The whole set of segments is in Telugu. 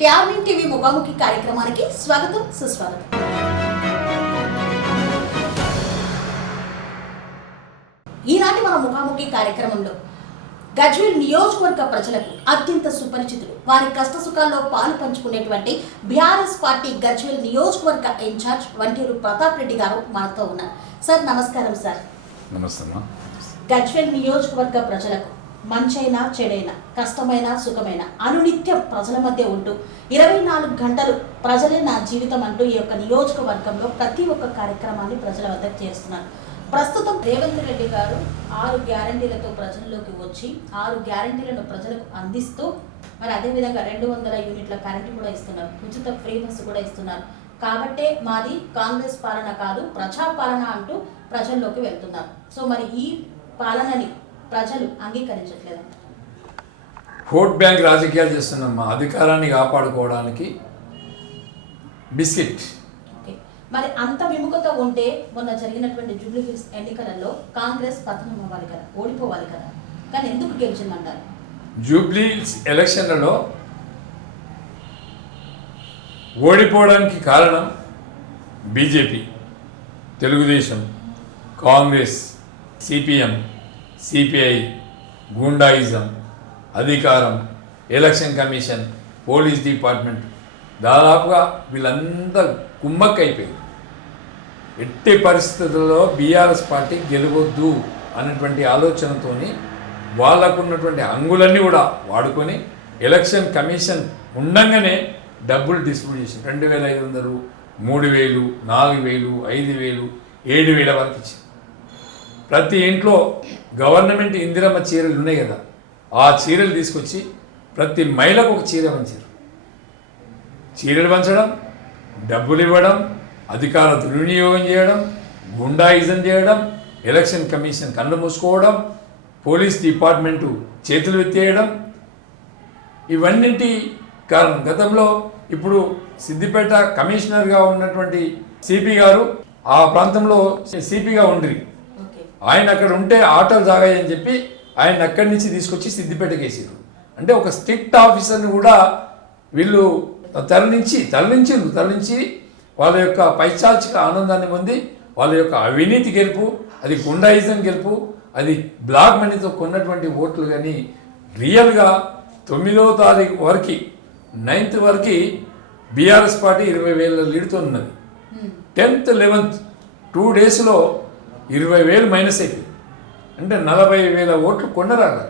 ట్యాబ్లిన్ టీవీ ముఖాముఖి కార్యక్రమానికి స్వాగతం సుస్వాగతం. ఈనాటి మన ముఖాముఖి కార్యక్రమంలో గజ్వేల్ నియోజకవర్గ ప్రజలకు అత్యంత సుపరిచితులు, వారి కష్టసుఖాల్లో పాలు పంచుకునేటువంటి బీఆర్ఎస్ పార్టీ గజ్వేల్ నియోజకవర్గ ఇన్ఛార్జ్ వంటేరు ప్రతాప్ రెడ్డి గారు మనతో ఉన్నారు. సార్ నమస్కారం. సార్ నమస్తే. గజ్వేల్ నియోజకవర్గ ప్రజలకు మంచైనా చెడైనా కష్టమైనా సుఖమైనా అనునిత్యం ప్రజల మధ్య ఉంటూ 24 గంటలు ప్రజలే నా జీవితం అంటూ ఈ యొక్క నియోజకవర్గంలో ప్రతి ఒక్క కార్యక్రమాన్ని ప్రజల వద్దకు చేస్తున్నారు. ప్రస్తుతం రేవంత్ రెడ్డి గారు 6 గ్యారంటీలతో ప్రజల్లోకి వచ్చి 6 గ్యారంటీలను ప్రజలకు అందిస్తూ మరి అదేవిధంగా 200 యూనిట్ల కరెంటు కూడా ఇస్తున్నారు, ఉచిత ఫ్రీ బస్సు కూడా ఇస్తున్నారు. కాబట్టే మాది కాంగ్రెస్ పాలన కాదు ప్రజాపాలన అంటూ ప్రజల్లోకి వెళ్తున్నారు. సో మరి ఈ పాలనని ప్రజలు అంగీకరించట్లేదు. ఓట్ బ్యాంక్ రాజకీయాలు చేస్తున్నాం. మా అధికారాన్ని కాపాడుకోవడానికి బిస్కెట్. మరి అంత విముఖత ఉంటే మొన్న జరిగినటువంటి జూబ్లీ హిల్స్ ఎన్నికలలో కాంగ్రెస్ పతనం అవ్వాలి కదా, ఓడిపోవాలి కదా, కానీ ఎందుకు గెలిచిందంటారు? జూబ్లీ హిల్స్ ఎలక్షన్లలో ఓడిపోవడానికి కారణం BJP, Telugu Desam, Congress, CPM, CPI, goondaism, అధికారం, ఎలక్షన్ కమిషన్, పోలీస్ డిపార్ట్మెంట్, దాదాపుగా వీళ్ళంతా కుమ్మక్కైపోయింది. ఎట్టి పరిస్థితుల్లో బీఆర్ఎస్ పార్టీ గెలవద్దు అన్నటువంటి ఆలోచనతో వాళ్ళకున్నటువంటి అంగులన్నీ కూడా వాడుకొని ఎలక్షన్ కమిషన్ ఉండంగానే డబ్బులు డిస్ట్రిబ్యూట్ చేసి 2500, 3000, 4000, 5000, 7000 వరకు ఇచ్చింది. ప్రతి ఇంట్లో గవర్నమెంట్ ఇందిరమ్మ చీరలు ఉన్నాయి కదా, ఆ చీరలు తీసుకొచ్చి ప్రతి మహిళకు ఒక చీర పంచారు. చీరలు పంచడం, డబ్బులు ఇవ్వడం, అధికార దుర్వినియోగం చేయడం, గుండాయిజం చేయడం, ఎలక్షన్ కమిషన్ కళ్ళు మూసుకోవడం, పోలీస్ డిపార్ట్మెంటు చేతులు ఎత్తేయడం, ఇవన్నింటి కారణం. గతంలో ఇప్పుడు సిద్దిపేట కమిషనర్గా ఉన్నటువంటి సిపి గారు ఆ ప్రాంతంలో సిపిగా ఉండ్రి. ఆయన అక్కడ ఉంటే ఆటోలు సాగాయని చెప్పి ఆయన అక్కడి నుంచి తీసుకొచ్చి సిద్దిపేటకి వేసారు. అంటే ఒక స్ట్రిక్ట్ ఆఫీసర్ని కూడా వీళ్ళు తరలించి వాళ్ళ యొక్క పైచాల్చిక ఆనందాన్ని పొంది వాళ్ళ యొక్క అవినీతి గెలుపు, అది గుండాయిజం గెలుపు, అది బ్లాక్ మనీతో కొన్నటువంటి ఓట్లు. కానీ రియల్గా 9వ తారీఖు వరకు 9th వరకు బీఆర్ఎస్ పార్టీ 20,000 లీడ్తో ఉన్నది. 10th, 11th 2 డేస్లో 20,000 మైనస్ అయిపోయింది. అంటే 40,000 ఓట్లు కొనరాగా.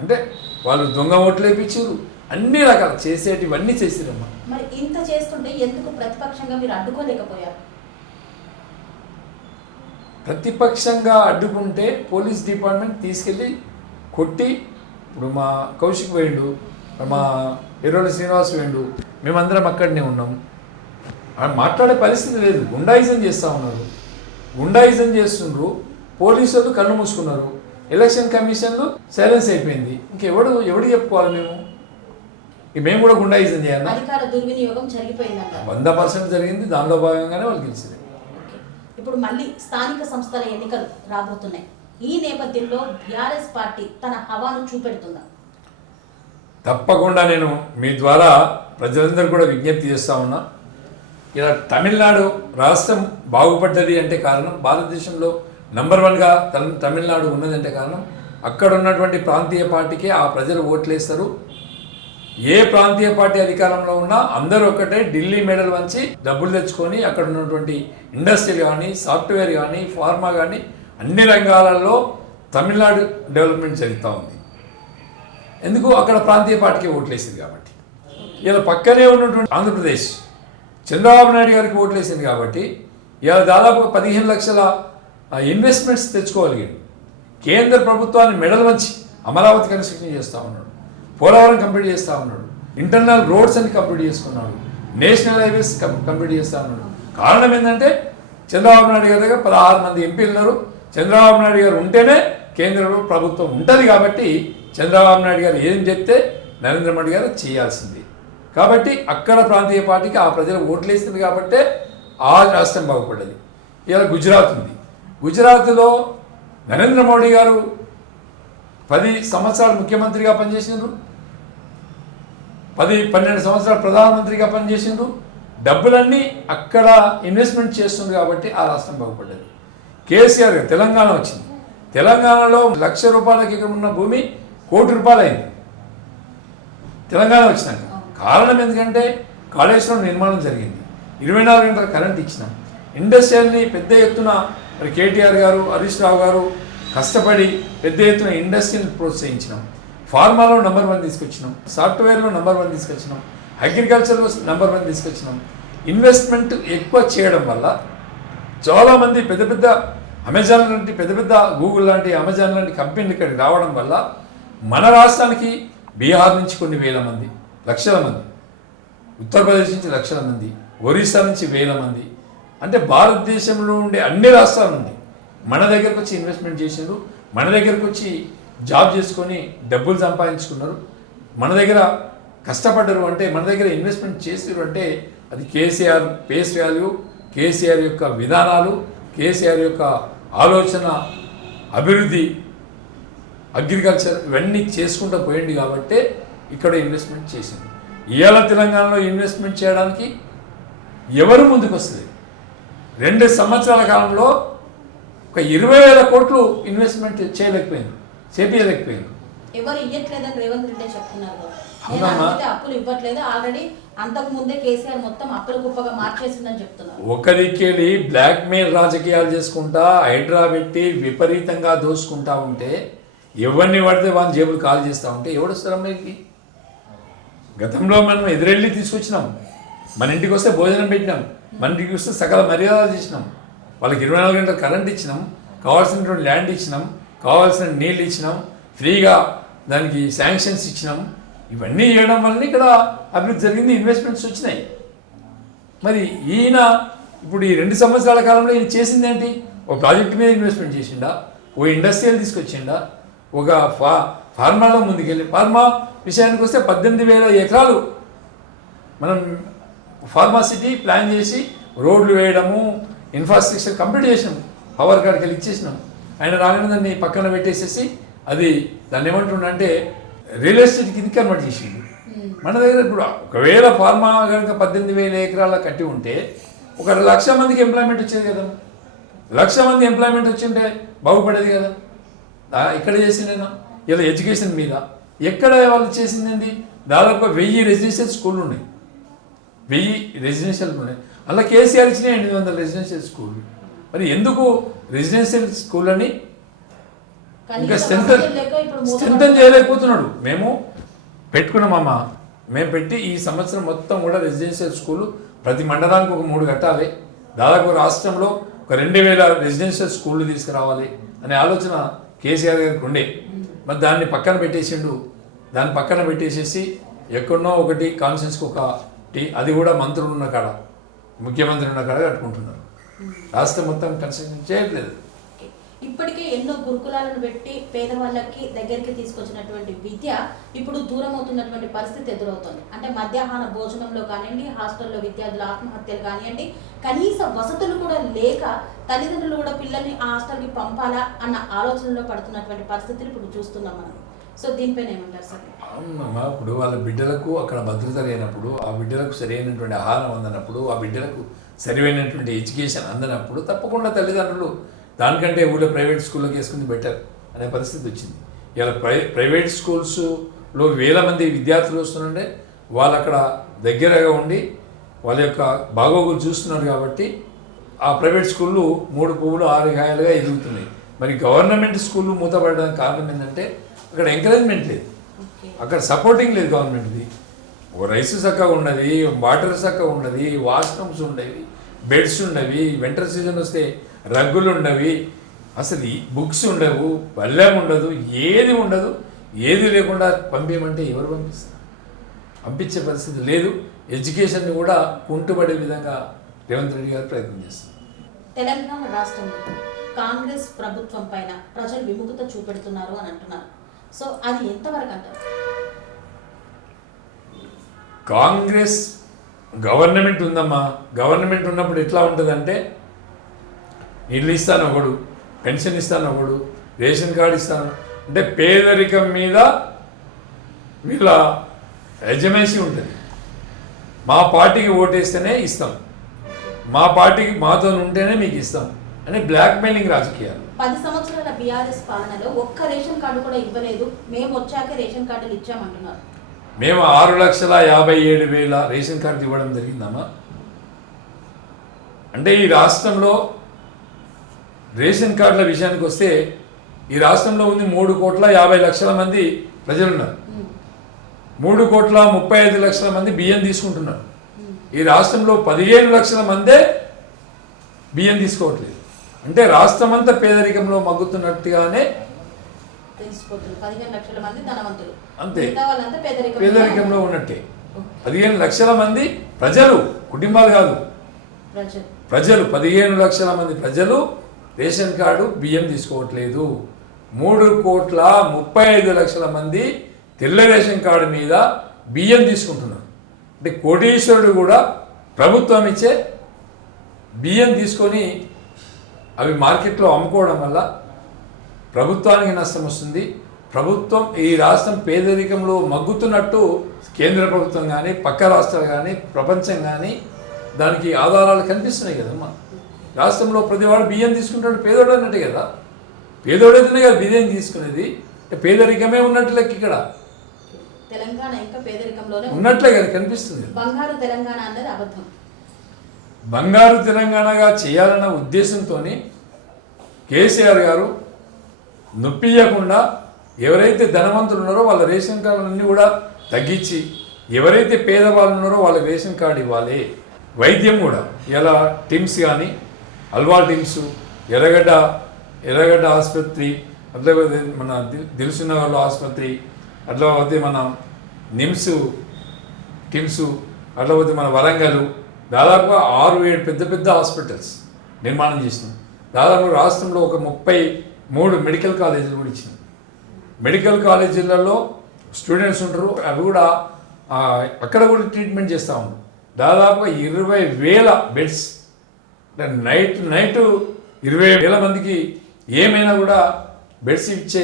అంటే వాళ్ళు దొంగ ఓట్లు వేయించారు, అన్ని రకాల చేసేటివన్నీ చేసిరమ్మా. మరి ఇంత చేస్తుంటే ఎందుకు ప్రతిపక్షంగా మీరు అడ్డుకోలేకపోయారు? ప్రతిపక్షంగా అడ్డుకుంటే పోలీస్ డిపార్ట్మెంట్ తీసుకెళ్ళి కొట్టి, ఇప్పుడు మా కౌశిక్ వేయండు, మా ఎర్రోళ్ళ శ్రీనివాస్ వేయండు, మేమందరం అక్కడనే ఉన్నాం. మాట్లాడే పరిస్థితి లేదు. గుండాయిజం చేస్తూ ఉన్నారు, గుండాయిజం చేస్తుండ్రు, పోలీసులు కళ్ళు మూసుకున్నారు, ఎలక్షన్ కమిషన్లు సైలెన్స్ అయిపోయింది. ఎవడు చెప్పుకోవాలి? మేము కూడా గుండాయిజం చేయాలి. అధికార దుర్వినియోగం జరిగిపోయిందంట. 100% జరిగింది. దానిలో భాగంగానే వాళ్ళు గెలిచింది. ఇప్పుడు మళ్ళీ స్థానిక సంస్థల ఎన్నికలు రాబోతున్నాయి. ఈ నేపథ్యంలో బీఆర్ఎస్ పార్టీ తన హవాను చూపెడుతుందా? తప్పకుండా నేను మీ ద్వారా ప్రజలందరూ కూడా విజ్ఞప్తి చేస్తూ ఉన్నా. ఇలా తమిళనాడు రాష్ట్రం బాగుపడ్డది అంటే కారణం, భారతదేశంలో నంబర్ 1గా తమిళనాడు ఉన్నదంటే కారణం అక్కడ ఉన్నటువంటి ప్రాంతీయ పార్టీకే ఆ ప్రజలు ఓట్లేస్తారు. ఏ ప్రాంతీయ పార్టీ అధికారంలో ఉన్నా అందరూ ఒక్కటే ఢిల్లీ మెడల్ వంచి డబ్బులు తెచ్చుకొని అక్కడ ఉన్నటువంటి ఇండస్ట్రీలు కానీ, సాఫ్ట్వేర్ కానీ, ఫార్మా కానీ అన్ని రంగాలలో తమిళనాడు డెవలప్మెంట్ జరుగుతూ ఉంది. ఎందుకు? అక్కడ ప్రాంతీయ పార్టీకి ఓట్లేసింది కాబట్టి. ఇలా పక్కనే ఉన్నటువంటి ఆంధ్రప్రదేశ్ చంద్రబాబు నాయుడు గారికి ఓట్లేసింది కాబట్టి ఇవాళ దాదాపు 15 లక్షల ఇన్వెస్ట్మెంట్స్ తెచ్చుకోగలిగాడు. కేంద్ర ప్రభుత్వాన్ని మెడల్ వంచి అమరావతి కన్స్ట్రక్షన్ చేస్తూ ఉన్నాడు, పోలవరం కంప్లీట్ చేస్తూ ఉన్నాడు, ఇంటర్నల్ రోడ్స్ అని కంప్లీట్ చేసుకున్నాడు, నేషనల్ హైవేస్ కంప్లీట్ చేస్తూ ఉన్నాడు. కారణం ఏంటంటే చంద్రబాబు నాయుడు గారి దగ్గర 16 మంది ఎంపీలు ఉన్నారు. చంద్రబాబు నాయుడు గారు ఉంటేనే కేంద్ర ప్రభుత్వం ఉంటుంది. కాబట్టి చంద్రబాబు నాయుడు గారు ఏం చెప్తే నరేంద్ర మోడీ గారు చేయాల్సింది. కాబట్టి అక్కడ ప్రాంతీయ పార్టీకి ఆ ప్రజలు ఓట్లేస్తుంది కాబట్టే ఆ రాష్ట్రం బాగుపడ్డది. ఇలా గుజరాత్ ఉంది. గుజరాత్లో నరేంద్ర మోడీ గారు 10 సంవత్సరాలు ముఖ్యమంత్రిగా పనిచేసినారు. 10-12 సంవత్సరాలు ప్రధానమంత్రిగా పనిచేసిండు. డబ్బులన్నీ అక్కడ ఇన్వెస్ట్మెంట్ చేస్తుంది కాబట్టి ఆ రాష్ట్రం బాగుపడ్డది. కేసీఆర్ గారు తెలంగాణ వచ్చింది. తెలంగాణలో 1,00,000 రూపాయలకి ఇక్కడ ఉన్న భూమి ₹1,00,00,000 అయింది తెలంగాణ వచ్చినాక. కారణం ఎందుకంటే కాళేశ్వరం నిర్మాణం జరిగింది, 24 గంటల కరెంట్ ఇచ్చినాం, ఇండస్ట్రియల్ని పెద్ద ఎత్తున మరి కేటీఆర్ గారు, హరీష్ రావు గారు కష్టపడి పెద్ద ఎత్తున ఇండస్ట్రీని ప్రోత్సహించినాం. ఫార్మాలో నెంబర్ 1 తీసుకొచ్చినాం, సాఫ్ట్వేర్లో నెంబర్ 1 తీసుకొచ్చినాం, అగ్రికల్చర్లో నెంబర్ 1 తీసుకొచ్చినాం. ఇన్వెస్ట్మెంట్ ఎక్కువ చేయడం వల్ల చాలామంది పెద్ద పెద్ద అమెజాన్ లాంటి పెద్ద పెద్ద గూగుల్ లాంటి అమెజాన్ లాంటి కంపెనీలు ఇక్కడికి రావడం వల్ల మన రాష్ట్రానికి బీహార్ నుంచి కొన్ని వేల మంది, లక్షల మంది, ఉత్తరప్రదేశ్ నుంచి లక్షల మంది, ఒరిస్సా నుంచి వేల మంది, అంటే భారతదేశంలో ఉండే అన్ని రాష్ట్రాల నుండి మన దగ్గరకు వచ్చి ఇన్వెస్ట్మెంట్ చేసిండ్రు, మన దగ్గరకు వచ్చి జాబ్ చేసుకొని డబ్బులు సంపాదించుకున్నారు, మన దగ్గర కష్టపడ్డరు. అంటే మన దగ్గర ఇన్వెస్ట్మెంట్ చేసారు అంటే అది కేసీఆర్ ఫేస్ వాల్యూ, కేసీఆర్ యొక్క విధానాలు, కేసీఆర్ యొక్క ఆలోచన, అభివృద్ధి, అగ్రికల్చర్ ఇవన్నీ చేసుకుంటూ పోయింది కాబట్టే ఇక్కడ ఇన్వెస్ట్మెంట్ చేసింది. ఇవాళ తెలంగాణలో ఇన్వెస్ట్మెంట్ చేయడానికి ఎవరు ముందుకు వస్తుంది? 2 సంవత్సరాల కాలంలో ఒక 20,000 కోట్లు ఇన్వెస్ట్మెంట్ చేపించలేకపోయింది. ఎవరు ఇవ్వట్లేదని రేవంత్ రెడ్డి చెప్తున్నారు. అవునమ్మా, అప్పులు ఇవ్వట్లేదు, ఆల్రెడీ అంతకు ముందే కేసీఆర్ మొత్తం అప్పుల కుప్పగా మార్చేసిందని చెప్తున్నారు. ఒక దిక్కెళ్ళి బ్లాక్ మెయిల్ రాజకీయాలు చేసుకుంటా హైడ్రా పెట్టి విపరీతంగా దోసుకుంటా ఉంటే ఎవరిని పడితే వాళ్ళని జేబులు కాల్ చేస్తూ ఉంటే ఎవడు వస్తారమ్మకి? గతంలో మనం ఎదురెళ్ళి తీసుకొచ్చినాం, మన ఇంటికి వస్తే భోజనం పెట్టినాం, మన ఇంటికి వస్తే సకల మర్యాదలు చేసినాం, వాళ్ళకి 24 గంటల కరెంట్ ఇచ్చినాం, కావాల్సినటువంటి ల్యాండ్ ఇచ్చినాం, కావాల్సిన నీళ్ళు ఇచ్చినాం, ఫ్రీగా దానికి శాంక్షన్స్ ఇచ్చినాం. ఇవన్నీ చేయడం వల్ల ఇక్కడ అభివృద్ధి జరిగింది, ఇన్వెస్ట్మెంట్స్ వచ్చినాయి. మరి ఈయన ఇప్పుడు ఈ 2 సంవత్సరాల కాలంలో ఈయన చేసింది ఏంటి? ఒక ప్రాజెక్ట్ మీద ఇన్వెస్ట్మెంట్ చేసిండా, ఓ ఇండస్ట్రియల్ తీసుకొచ్చిండా, ఒక ఫార్మాలో ముందుకెళ్ళి ఫార్మా విషయానికి వస్తే 18,000 ఎకరాలు మనం ఫార్మా సిటీ ప్లాన్ చేసి రోడ్లు వేయడము, ఇన్ఫ్రాస్ట్రక్చర్ కంప్లీట్ చేసినాం, పవర్ కార్డ్కి వెళ్ళి ఇచ్చేసినాం. ఆయన రాగానే దాన్ని పక్కన పెట్టేసేసి అది దాన్ని ఏమంటుండంటే రియల్ ఎస్టేట్ కింద కన్వర్ట్ చేసిండు. మన దగ్గర ఇప్పుడు ఒకవేళ ఫార్మా కనుక 18,000 ఎకరాల కట్టి ఉంటే ఒక 1,00,000 మందికి ఎంప్లాయ్మెంట్ వచ్చేది కదా, 1,00,000 మంది ఎంప్లాయ్మెంట్ వచ్చింటే బాగుపడేది కదా. ఇక్కడ చేసిండేనా? ఇలా ఎడ్యుకేషన్ మీద ఎక్కడ వాళ్ళు చేసింది? దాదాపు 1000 రెసిడెన్షియల్ స్కూళ్ళు ఉన్నాయి, 1000 రెసిడెన్షియల్ ఉన్నాయి. అలా కేసీఆర్ ఇచ్చిన 800 రెసిడెన్షియల్ స్కూళ్ళు. మరి ఎందుకు రెసిడెన్షియల్ స్కూల్ అని ఇంకా స్ట్రెంథన్ చేయలేకపోతున్నాడు? మేము పెట్టుకున్నామమ్మా, మేము పెట్టి ఈ సంవత్సరం మొత్తం కూడా రెసిడెన్షియల్ స్కూలు ప్రతి మండలానికి ఒక 3 కట్టాలి, దాదాపు రాష్ట్రంలో ఒక 2,000 రెసిడెన్షియల్ స్కూళ్ళు తీసుకురావాలి అనే ఆలోచన కేసీఆర్ గారికి ఉండే. మరి దాన్ని పక్కన పెట్టేసిండు. దాన్ని పక్కన పెట్టేసేసి ఎక్కడనో ఒకటి కాన్ఫరెన్స్కి ఒకటి, అది కూడా మంత్రులు ఉన్న కాడ, ముఖ్యమంత్రి ఉన్న కాడ కట్టుకుంటున్నారు. రాష్ట్రం మొత్తం కన్స్ట్రక్షన్ చేయట్లేదు. ఇప్పటికే ఎన్నో గురుకులాలను పెట్టి పేదవాళ్ళకి దగ్గరికి తీసుకొచ్చినటువంటి విద్య ఇప్పుడు దూరం అవుతున్నటువంటి పరిస్థితి ఎదురవుతుంది. అంటే మధ్యాహ్న భోజనంలో కానివ్వండి, హాస్టల్లో విద్యార్థుల ఆత్మహత్యలు కానివ్వండి, కనీస వసతులు కూడా లేక తల్లిదండ్రులు కూడా పిల్లల్ని ఆ హాస్టల్కి పంపాలా అన్న ఆలోచనలో పడుతున్నటువంటి పరిస్థితులు ఇప్పుడు చూస్తున్నాం మనం. సో దీనిపైన ఏమంటారు సార్? అవునమ్మా, ఇప్పుడు వాళ్ళ బిడ్డలకు అక్కడ భద్రత లేనప్పుడు, ఆ బిడ్డలకు సరైనటువంటి ఆహారం అందనప్పుడు, ఆ బిడ్డలకు సరైనటువంటి ఎడ్యుకేషన్ అందనప్పుడు తప్పకుండా తల్లిదండ్రులు దానికంటే ఊళ్ళో ప్రైవేట్ స్కూల్లోకి వేసుకుని బెటర్ అనే పరిస్థితి వచ్చింది. ఇలా ప్రైవేట్ స్కూల్స్లో వేల మంది విద్యార్థులు వస్తుంటే వాళ్ళు అక్కడ దగ్గరగా ఉండి వాళ్ళ యొక్క బాగోగులు చూస్తున్నారు కాబట్టి ఆ ప్రైవేట్ స్కూళ్ళు 3 పువ్వులు 6 కాయలుగా ఎదుగుతున్నాయి. మరి గవర్నమెంట్ స్కూళ్ళు మూతపడడానికి కారణం ఏంటంటే అక్కడ ఎంకరేజ్మెంట్ లేదు, అక్కడ సపోర్టింగ్ లేదు గవర్నమెంట్ది. ఓ రైస్ చక్కగా ఉన్నది, వాటర్ చక్కగా ఉన్నది, వాష్రూమ్స్ ఉండేవి, బెడ్స్ ఉండవి, వింటర్ సీజన్ వస్తే రగ్గులు ఉండవి, అసలు ఈ బుక్స్ ఉండవు, పళ్ళెం ఉండదు, ఏది ఉండదు. ఏది లేకుండా పంపించమంటే ఎవరు పంపిస్తారు? పంపించే పరిస్థితి లేదు. ఎడ్యుకేషన్ని కూడా కుంటుపడే విధంగా రేవంత్ రెడ్డి గారు ప్రయత్నం చేస్తారు. తెలంగాణ రాష్ట్రంలో కాంగ్రెస్ ప్రభుత్వం పైన ప్రజలు విముఖత చూపెడుతున్నారు అని అంటున్నారు. సో అది ఎంతవరకు అంటారు? కాంగ్రెస్ గవర్నమెంట్ ఉందమ్మా, గవర్నమెంట్ ఉన్నప్పుడు ఎట్లా ఉంటుందంటే ఇల్లు ఇస్తాను ఒకడు, పెన్షన్ ఇస్తాను ఒకడు, రేషన్ కార్డు ఇస్తాను అంటే పేదరికం మీద వీళ్ళ యజమాసి ఉంటుంది. మా పార్టీకి ఓటేస్తేనే ఇస్తాం, మా పార్టీకి మాతో ఉంటేనే మీకు ఇస్తాం అని బ్లాక్మెయిలింగ్ రాజకీయాలు. 10 సంవత్సరాల బీఆర్ఎస్ పాలనలో ఒక్క రేషన్ కార్డు కూడా ఇవ్వలేదు, మేము వచ్చాకే రేషన్ కార్డులు ఇచ్చామంటున్నారు. మేము 6,57,000 రేషన్ కార్డు ఇవ్వడం జరిగిందమ్మా. అంటే ఈ రాష్ట్రంలో రేషన్ కార్డుల విషయానికి వస్తే ఈ రాష్ట్రంలో ఉంది 3,50,00,000 మంది ప్రజలున్నారు. 3,35,00,000 మంది బియ్యం తీసుకుంటున్నారు. ఈ రాష్ట్రంలో 15 లక్షల మందే బియ్యం తీసుకోవట్లేదు. అంటే రాష్ట్రం అంతా పేదరికంలో మగ్గుతున్నట్టుగానే తెలిసిపోతుంది. 15 లక్షల మంది ధనవంతులు, అంతే, మిగతా వాళ్ళంతా పేదరికంలో ఉన్నట్టే. 15 లక్షల మంది ప్రజలు, కుటుంబాలు కాదు, ప్రజలు 15 లక్షల మంది ప్రజలు రేషన్ కార్డు బియ్యం తీసుకోవట్లేదు. 3,35,00,000 మంది తెల్ల రేషన్ కార్డు మీద బియ్యం తీసుకుంటున్నారు. అంటే కోటీశ్వరుడు కూడా ప్రభుత్వం ఇచ్చే బియ్యం తీసుకొని అవి మార్కెట్లో అమ్ముకోవడం వల్ల ప్రభుత్వానికి నష్టం వస్తుంది. ప్రభుత్వం ఈ రాష్ట్రం పేదరికంలో మగ్గుతున్నట్టు కేంద్ర ప్రభుత్వం కానీ పక్క రాష్ట్రాలు కానీ ప్రపంచం కానీ దానికి ఆధారాలు కనిపిస్తున్నాయి కదమ్మా. రాష్ట్రంలో ప్రతివాడు బియ్యం తీసుకుంటాడు, పేదోడు అన్నట్టే కదా, పేదోడైతేనే కదా బియ్యం తీసుకునేది. పేదరికమే ఉన్నట్టు లెక్క ఇక్కడ తెలంగాణ ఇంకా పేదరికంలోనే ఉన్నట్లే కదా కనిపిస్తుంది. బంగారు తెలంగాణ అన్నది అబద్ధం. బంగారు తెలంగాణగా చేయాలన్న ఉద్దేశంతో కేసీఆర్ గారు నొప్పియకుండా ఎవరైతే ధనవంతులు ఉన్నారో వాళ్ళ రేషన్ కార్డులన్నీ కూడా తగ్గించి ఎవరైతే పేదవాళ్ళు ఉన్నారో వాళ్ళ రేషన్ కార్డు ఇవ్వాలి. వైద్యం కూడా ఇలా టిమ్స్ కానీ అల్వా టిమ్స్, ఎర్రగడ్డ ఆసుపత్రి, అట్లా మన దిల్సునగర్లో ఆసుపత్రి, అట్లా పోతే మన నిమ్స్ టిమ్స్, అట్లా పోతే మన వరంగల్, దాదాపుగా 6-7 పెద్ద హాస్పిటల్స్ నిర్మాణం చేసినాం. దాదాపు రాష్ట్రంలో ఒక 33 మెడికల్ కాలేజీలు కూడా ఇచ్చినాం. మెడికల్ కాలేజీలలో స్టూడెంట్స్ ఉంటారు, అవి కూడా అక్కడ కూడా ట్రీట్మెంట్ చేస్తూ ఉన్నాం. దాదాపుగా 20,000 బెడ్స్, నైట్ 20,000 మందికి ఏమైనా కూడా బెడ్స్ ఇచ్చే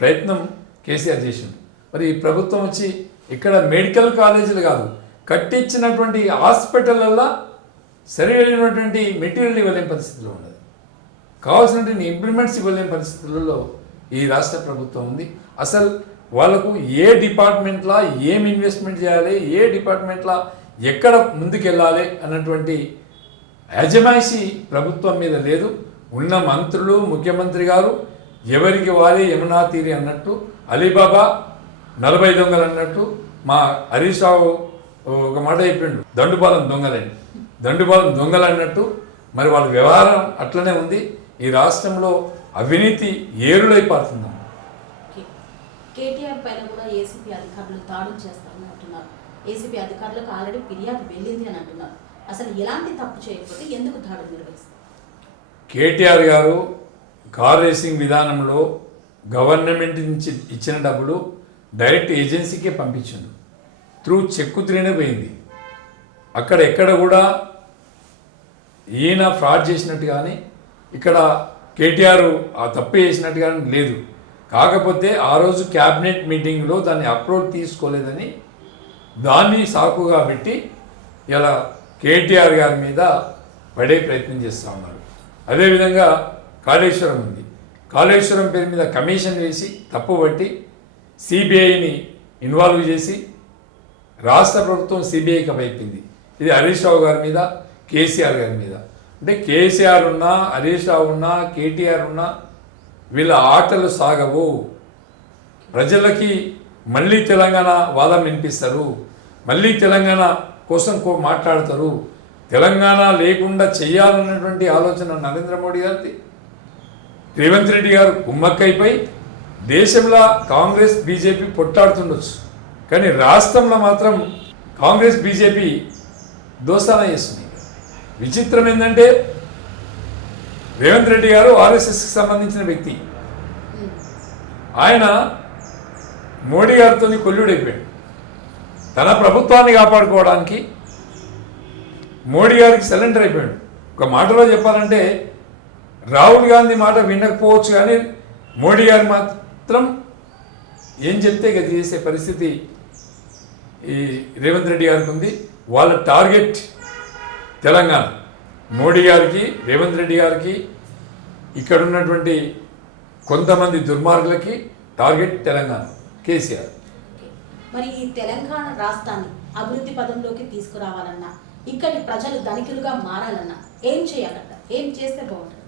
ప్రయత్నం కేసీఆర్ చేసింది. మరి ఈ ప్రభుత్వం వచ్చి ఇక్కడ మెడికల్ కాలేజీలు కాదు, కట్టించినటువంటి హాస్పిటళ్ళల్లో సరైనటువంటి మెటీరియల్ ఇవ్వలేని పరిస్థితిలో ఉన్నది, కావాల్సినటువంటి ఇంప్లిమెంట్స్ ఇవ్వలేని పరిస్థితులలో ఈ రాష్ట్ర ప్రభుత్వం ఉంది. అసలు వాళ్ళకు ఏ డిపార్ట్మెంట్లో ఏం ఇన్వెస్ట్మెంట్ చేయాలి, ఏ డిపార్ట్మెంట్లో ఎక్కడ ముందుకెళ్ళాలి అన్నటువంటి యజమాయిషి ప్రభుత్వం మీద లేదు. ఉన్న మంత్రులు, ముఖ్యమంత్రి గారు ఎవరికి వారే యమునా తీరి అన్నట్టు, అలీబాబా 40 దొంగలు అన్నట్టు మా హరీష్ రావు ఒక మాట చెప్పిండు, దండుపాలెం దొంగలు అన్నట్టు మరి వాళ్ళ వ్యవహారం అట్లనే ఉంది. ఈ రాష్ట్రంలో అవినీతి ఏరులైపోతుంది. కేటీఆర్ పైన కూడా ఏసీపీ అధికారులు దాడులు చేస్తారని అంటున్నారు. ఏసీపీ అధికారులకు ఆల్రెడీ ఫిర్యాదు వెళ్ళింది అని అంటున్నారు. అసలు ఎలాంటి తప్పు చేయకపోతే ఎందుకు దాడులు నిర్వహిస్తారు? కేటీఆర్ గారు కార్ రేసింగ్ విధానంలో గవర్నమెంట్ నుంచి ఇచ్చిన డబ్బులు డైరెక్ట్ ఏజెన్సీకే పంపించిండు. త్రూ చెక్కు త్రీనే పోయింది. అక్కడ ఎక్కడ కూడా ఈయన ఫ్రాడ్ చేసినట్టు కానీ ఇక్కడ కేటీఆర్ ఆ తప్పు చేసినట్టు కానీ లేదు. కాకపోతే ఆ రోజు క్యాబినెట్ మీటింగ్లో దాన్ని అప్రూవ్ తీసుకోలేదని దాన్ని సాకుగా పెట్టి ఇలా కేటీఆర్ గారి మీద పడే ప్రయత్నం చేస్తూ ఉన్నారు. అదేవిధంగా కాళేశ్వరం ఉంది, కాళేశ్వరం పేరు మీద కమిషన్ వేసి తప్పుబట్టి సిబిఐని ఇన్వాల్వ్ చేసి రాష్ట్ర ప్రభుత్వం సిబిఐకి అప్పగింది. ఇది హరీష్ రావు గారి మీద, కేసీఆర్ గారి మీద. అంటే కేసీఆర్ ఉన్నా, హరీష్ రావు ఉన్నా, కేటీఆర్ ఉన్నా వీళ్ళ ఆటలు సాగవు. ప్రజలకి మళ్ళీ తెలంగాణ వాదం వినిపిస్తారు, మళ్ళీ తెలంగాణ కోసం మాట్లాడతారు. తెలంగాణ లేకుండా చేయాలన్నటువంటి ఆలోచన నరేంద్ర మోడీ గారిది. రేవంత్ రెడ్డి గారు కుమ్మక్కైపోయి దేశంలో కాంగ్రెస్ బీజేపీ పొట్టాడుతుండొచ్చు, కానీ రాష్ట్రంలో మాత్రం కాంగ్రెస్ బీజేపీ దోస్తానా చేస్తుంది. విచిత్రం ఏంటంటే రేవంత్ రెడ్డి గారు ఆర్ఎస్ఎస్కి సంబంధించిన వ్యక్తి. ఆయన మోడీ గారితో కొల్లుడైపోయాడు. తన ప్రభుత్వాన్ని కాపాడుకోవడానికి మోడీ గారికి సరెండర్ అయిపోయాడు. ఒక మాటలో చెప్పాలంటే రాహుల్ గాంధీ మాట వినకపోవచ్చు, కానీ మోడీ గారు మాత్రం ఏం చెప్తే గది చేసే పరిస్థితి ఈ రేవంత్ రెడ్డి గారికి ఉంది. వాళ్ళ టార్గెట్ తెలంగాణ. మోడీ గారికి, రేవంత్ రెడ్డి గారికి, ఇక్కడ ఉన్నటువంటి కొంతమంది దుర్మార్గులకి టార్గెట్ తెలంగాణ, కేసీఆర్. మరి ఈ తెలంగాణ రాష్ట్రాన్ని అభివృద్ధి పదంలోకి తీసుకురావాలన్నా, ఇక్కడి ప్రజలు ధనికులుగా మారాలన్నా ఏం చేయాలంట? ఏం చేస్తే బాగుంటుంది?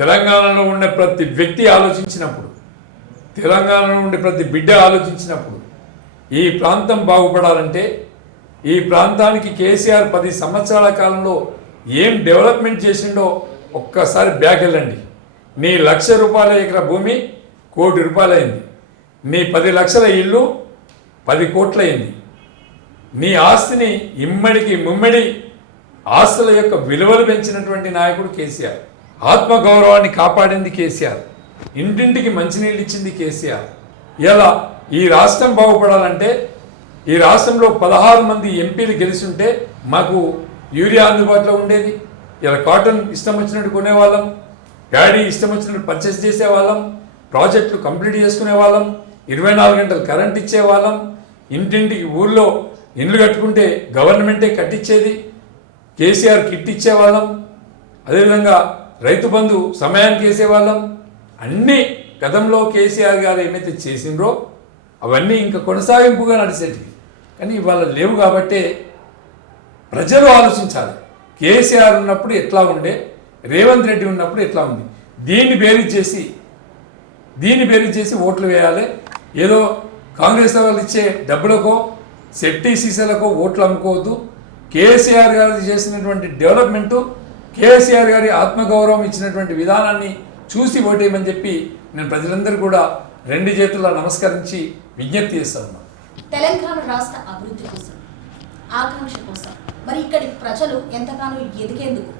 తెలంగాణలో ఉండే ప్రతి వ్యక్తి ఆలోచించినప్పుడు, తెలంగాణలో ఉండే ప్రతి బిడ్డ ఆలోచించినప్పుడు, ఈ ప్రాంతం బాగుపడాలంటే, ఈ ప్రాంతానికి కేసీఆర్ 10 సంవత్సరాల కాలంలో ఏం డెవలప్మెంట్ చేసిండో ఒక్కసారి బ్యాక్ వెళ్ళండి. నీ ₹1,00,000 ఎకరా భూమి ₹1,00,00,000 అయింది. నీ 10 లక్షల ఇల్లు 10 కోట్లు అయింది. నీ ఆస్తిని ఇమ్మడికి ముమ్మడి ఆస్తుల యొక్క విలువలు పెంచినటువంటి నాయకుడు కేసీఆర్. ఆత్మగౌరవాన్ని కాపాడింది కేసీఆర్. ఇంటింటికి మంచినీళ్ళు ఇచ్చింది కేసీఆర్. ఇలా ఈ రాష్ట్రం బాగుపడాలంటే, ఈ రాష్ట్రంలో 16 మంది ఎంపీలు గెలిచుంటే మాకు యూరియా అందుబాటులో ఉండేది. ఇలా కాటన్ ఇష్టం వచ్చినట్టు కొనేవాళ్ళం, ప్యాడీ ఇష్టం వచ్చినట్టు పర్చేస్ చేసేవాళ్ళం, ప్రాజెక్టులు కంప్లీట్ చేసుకునేవాళ్ళం, 24 గంటలు కరెంట్ ఇచ్చేవాళ్ళం, ఇంటింటికి ఊళ్ళో ఇండ్లు కట్టుకుంటే గవర్నమెంటే కట్టించేది, కేసీఆర్ కిట్ ఇచ్చేవాళ్ళం, అదేవిధంగా రైతు బంధు సమయానికి వేసేవాళ్ళం. అన్నీ గతంలో కేసీఆర్ గారు ఏమైతే చేసిండ్రో అవన్నీ ఇంకా కొనసాగింపుగా నడిచేటివి. కానీ ఇవాళ లేవు. కాబట్టే ప్రజలు ఆలోచించాలి. కేసీఆర్ ఉన్నప్పుడు ఎట్లా ఉండే, రేవంత్ రెడ్డి ఉన్నప్పుడు ఎట్లా ఉంది, దీన్ని బేరీజ్ చేసి ఓట్లు వేయాలి. ఏదో కాంగ్రెస్ వాళ్ళు ఇచ్చే డబ్బులకో సెఫ్టీ సీసాలకో ఓట్లు అమ్ముకోవద్దు. కేసీఆర్ గారు చేసినటువంటి డెవలప్మెంటు, కేసీఆర్ గారి ఆత్మగౌరవం ఇచ్చినటువంటి విధానాన్ని చూసి ఓటేయమని చెప్పి నేను ప్రజలందరూ కూడా 2 చేతుల నమస్కరించి విజ్ఞప్తి చేస్తా ఉన్నాను. తెలంగాణ రాష్ట్ర అభివృద్ధి కోసం, ఆకాంక్ష కోసం మరి ఇక్కడి ప్రజలు ఎంతగానో ఎదిగేందుకు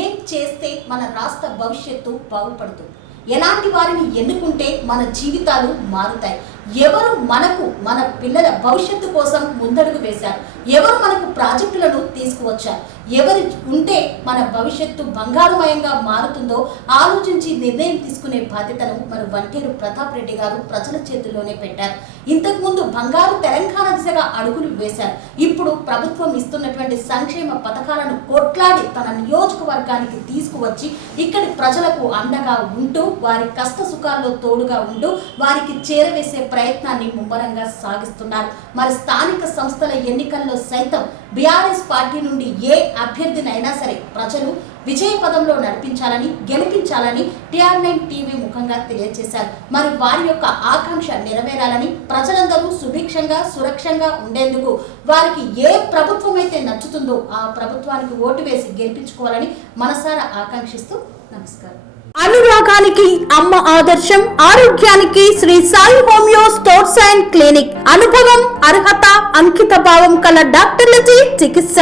ఏం చేస్తే మన రాష్ట్ర భవిష్యత్తు బాగుపడుతుంది, ఎలాంటి వారిని ఎన్నుకుంటే మన జీవితాలు మారుతాయి, ఎవరు మనకు మన పిల్లల భవిష్యత్తు కోసం ముందడుగు వేశారు, ఎవరు మనకు ప్రాజెక్టులను తీసుకువచ్చారు, ఎవరు ఉంటే మన భవిష్యత్తు బంగారుమయంగా మారుతుందో ఆలోచించి నిర్ణయం తీసుకునే బాధ్యతను మన వంటేరు ప్రతాప్ రెడ్డి గారు ప్రజల చేతుల్లోనే పెట్టారు. ఇంతకుముందు బంగారు తెలంగాణ దిశగా అడుగులు వేశారు. ఇప్పుడు ప్రభుత్వం ఇస్తున్నటువంటి సంక్షేమ పథకాలను కొట్లాడి తన నియోజకవర్గానికి తీసుకువచ్చి ఇక్కడి ప్రజలకు అండగా ఉంటూ వారి కష్ట సుఖాల్లో తోడుగా ఉంటూ వారికి చేరవేసే ప్రయత్నాన్ని ముమ్మరంగా సాగిస్తున్నారు. మరి స్థానిక సంస్థల ఎన్నికల్లో సైతం బీఆర్ఎస్ పార్టీ నుండి ఏ అభ్యర్థినైనా సరే ప్రజలు విజయ పదంలో నడిపించాలని, గెలిపించాలని TR9 టీవీ ముఖంగా తెలియజేశారు. మరి వారి యొక్క ఆకాంక్ష నెరవేరాలని, ప్రజలందరూ సుభిక్షంగా సురక్షంగా ఉండేందుకు వారికి ఏ ప్రభుత్వం అయితే నచ్చుతుందో ఆ ప్రభుత్వానికి ఓటు వేసి గెలిపించుకోవాలని మనసారా ఆకాంక్షిస్తూ నమస్కారం. అనురాగానికి అమ్మ ఆదర్శం, ఆరోగ్యానికి Shri Sai homeo stores and clinic. అనుభవం, అర్హత, అంకిత భావం కల డాక్టర్లచే చికిత్స.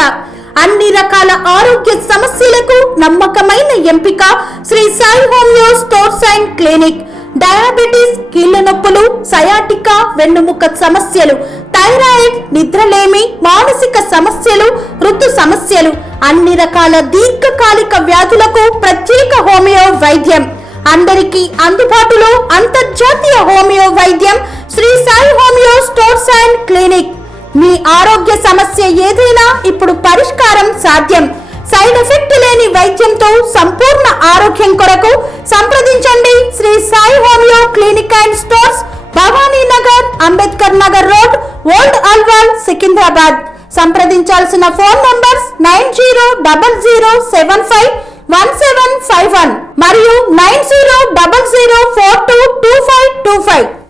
అన్ని రకాల ఆరోగ్య సమస్యలకు నమ్మకమైన ఎంపిక Shri Sai homeo stores and clinic. Diabetes, కీళ్ల నొప్పులు, సయాటికా, వెన్నుముక సమస్యలు, థైరాయిడ్, నిద్రలేమి, మానసిక సమస్యలు, ఋతు సమస్యలు, అన్ని రకాల దీర్ఘకాలిక వ్యాధులకు ప్రత్యేక హోమియో వైద్యం. అందరికీ అందుబాటులో అంతర్జాతీయ హోమియో వైద్యం Shri Sai homeo stores and clinic. మీ ఆరోగ్య సమస్య ఏదైనా ఇప్పుడు పరిష్కారం సాధ్యం. సైడ్ ఎఫెక్ట్ లేని వైద్యంతో సంపూర్ణ ఆరోగ్యం కొరకు సంప్రదించండి Shri Sai homeo clinic and stores, Bhavani Nagar, Ambedkar Nagar road, old Alwal, Secunderabad. సంప్రదించాల్సిన ఫోన్ నంబర్స్ 90007517